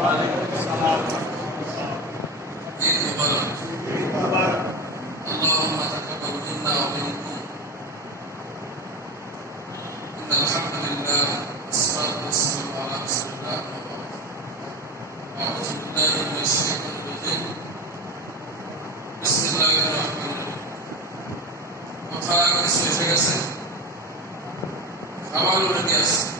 وعليكم السلام عيد مبارك عيد مبارك اللهم تقبل منا ومنكم ان الحمد لله والصلاه والسلام على رسول الله وبعد اعوذ بالله من الشيطان الرجيم بسم الله الرحمن الرحيم وقال سيدنا حوالي الناس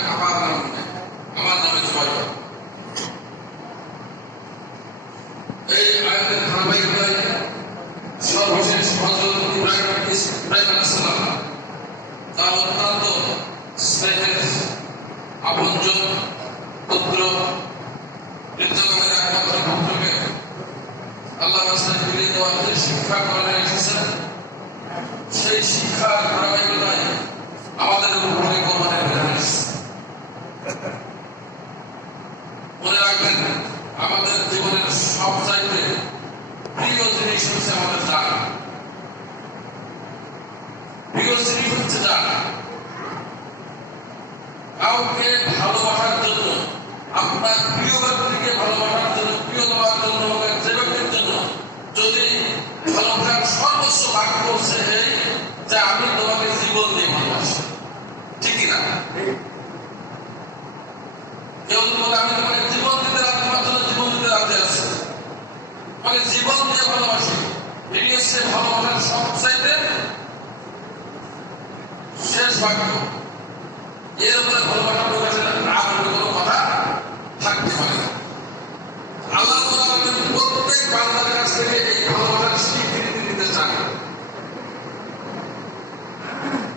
তার অত্যন্ত স্নেহের আপনজন পুত্র একমাত্র পুত্রকে আল্লাহ রাস্তায় ফিরিয়ে দেওয়ার যে শিক্ষা করে এসেছেন, সেই শিক্ষার ধারাবাহিকতায় আমাদের উপরে বিধান এসেছে মনে রাখবেন, আমাদের জীবনের সব চাইতে প্রিয় জিনিস হচ্ছে আমাদের জান প্রিয় জিনিস কাউকে ভালোবাসার জন্য, আপনার প্রিয় ব্যক্তিকে ভালোবাসার জন্য প্রিয় দেওয়ার জন্য যে ব্যক্তির জন্য, যদি ভালোবাসার সর্বস্ব ভাগ করছে এই যে আমি তোমাকে জীবন দিয়ে ভালোবাসি। ঠিকই না কেউ বলে আমি তোমাকে জীবন দিতে রাজি, তোমার জন্য জীবন দিতে রাজি আছে। মানে জীবন দিয়ে ভালোবাসি। এটি হচ্ছে ভালোবাসার সবচাইতে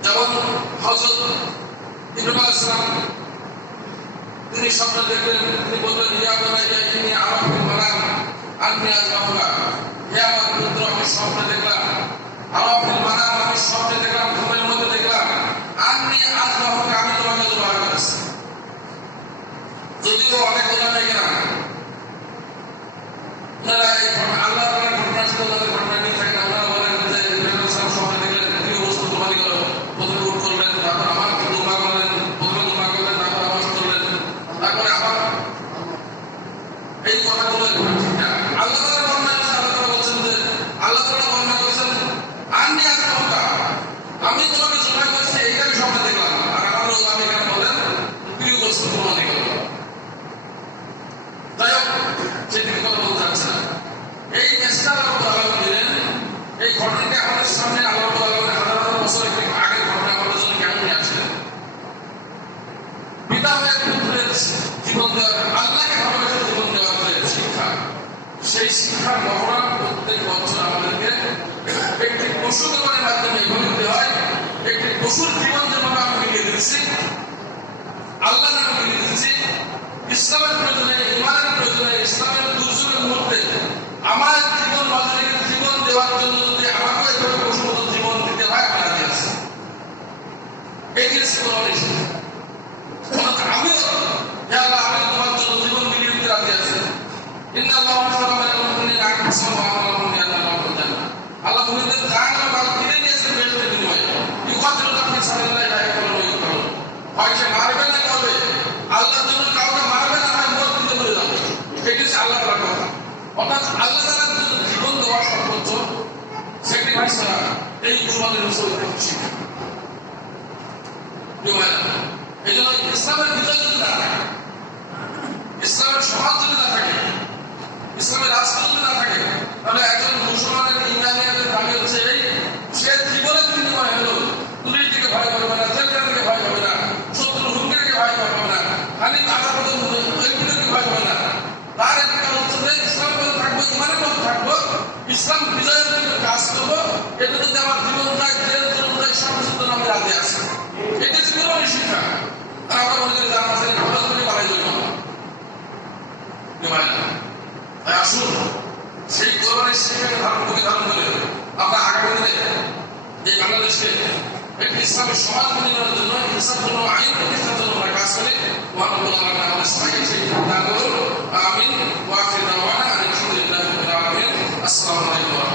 যেমন আলাইহিস তিনি স্বপ্ন দেখলেন তিনি বললেন ইয়া আজমাহুকা হে আমার পুত্র আমি স্বপ্ন দেখলাম আরাফুল মানাম আমি স্বপ্নে দেখলাম ঘুমের মধ্যে দেখলাম আন্নী আজমাহুকা আমি তোমাকে জবাহ করেছি যদিও অনেক ওলা নেই না আল্লাহ তাআলার ঘটনা ছিল তাদের ঘটনা নিয়ে থাকে না ওনারা বলেন যে ইব্রাহিম সাহেব স্বপ্নে দেখলেন প্রিয় বস্তু তোমারই করো প্রথমে উঠ করলেন তারপর আমার দুমা করলেন প্রথমে দুমা করলেন তারপর আওয়াজ করলেন তারপরে আবার এই কথাগুলো এগুলো ঠিক না আল্লাহ তাআলা বর্ণনা করেছেন আল্লাহ তাআলা বলছেন যে আল্লাহ তাআলা বর্ণনা করেছেন আন্নি আজমাহুকা আমি তোমাকে জবাহ করেছি এইটা আমি স্বপ্নে দেখলাম আর আমার রোজ আমি এখানে বলেন প্রিয় বস্তু তোমারই করো যাই হোক সেদিকে কথা বলতে চাচ্ছে না এই মেসেজ আল্লাহ আলম দিলেন এই ঘটনাটি আমাদের সামনে আল্লাহ আলমের হাজার হাজার বছর একটি আগের ঘটনা আমাদের জন্য কেমন নিয়ে আসছিলেন পিতা হয়ে পুত্রের জীবন দেওয়ার আল্লাহকে ভালোবেসে জীবন দেওয়ার যে শিক্ষা সেই শিক্ষার মহড়া প্রত্যেক বছর আমাদেরকে একটি পশু জীবনের মাধ্যমে এগুলো হয়। একটি পশুর জীবন যেভাবে আমি মিলিয়ে দিচ্ছি আল্লাহ নামে মিলিয়ে দিচ্ছি ইসলামের প্রয়োজনে, ইমানের প্রয়োজনে, ইসলামের দুর্যোগের মুহূর্তে আমার জীবন বাজারে জীবন দেওয়ার জন্য যদি আমাকে এভাবে পশুমত জীবন দিতে হয় আমি রাজি আছি এটি হচ্ছে কোরআন ইসলাম আমিও হে আল্লাহ আমি তোমার জন্য জীবন বিলিয়ে দিতে রাজি আছি ইন্না আল্লাহ হারাম আলাল মুমিনিনা আনফুসাহুম ওয়া আমওয়ালাহুম লিয়ান্নাহুম জান্নাহ আল্লাহ মুমিনদের ও মাল কিনে নিয়েছেন বেহেশতের বিনিময়ে ইউকাতিলুনা ফি সাবিলিল্লাহি লা ইয়াকুলুনা ইউকালুন হয় সে মারবে না কাউকে ইসলামের বিজয় যদি না থাকে, ইসলামের সমাজ যদি না থাকে ইসলামের যদি না থাকে। তাহলে একজন মুসলমানের ইমানিয়াতের দাবি হচ্ছে, এই, সে জীবনের বিনিময় হলো পুলিশ দিকে ভয় করবে না, জেলখানাকে ভয় করবে না শত্রু হুমকিকে ভয় করবে না, খালি মাথা পর্যন্ত ওইগুলোকে ভয় করবে না। তার একটা হচ্ছে যে ইসলামের মধ্যে থাকব? ইমানের মধ্যে থাকব। ইসলাম বিজয়ের জন্য কাজ করব। এটা যদি আমার জীবন যায়, জেল জীবন যায়, সর্বসুদ্ধ নামে রাজি আছে। এটা ছিল শিক্ষা আর আমরা মনে করি আমরা খালি খাবার করে বাড়াই জন্য আসুন। সেই কোরবানির শিক্ষাকে ধারণ করে ধারণ করে আমরা আগামী দিনে এই বাংলাদেশে একটি ইসলামী সমাজ নির্মাণের জন্য ইসলাম জন্য আইন প্রতিষ্ঠার জন্য আমরা কাজ করি। মহানবুল আলম আমাদের সাথে আমিন। ওয়াফির রহমান আলহামদুলিল্লাহ আসসালামু আলাইকুম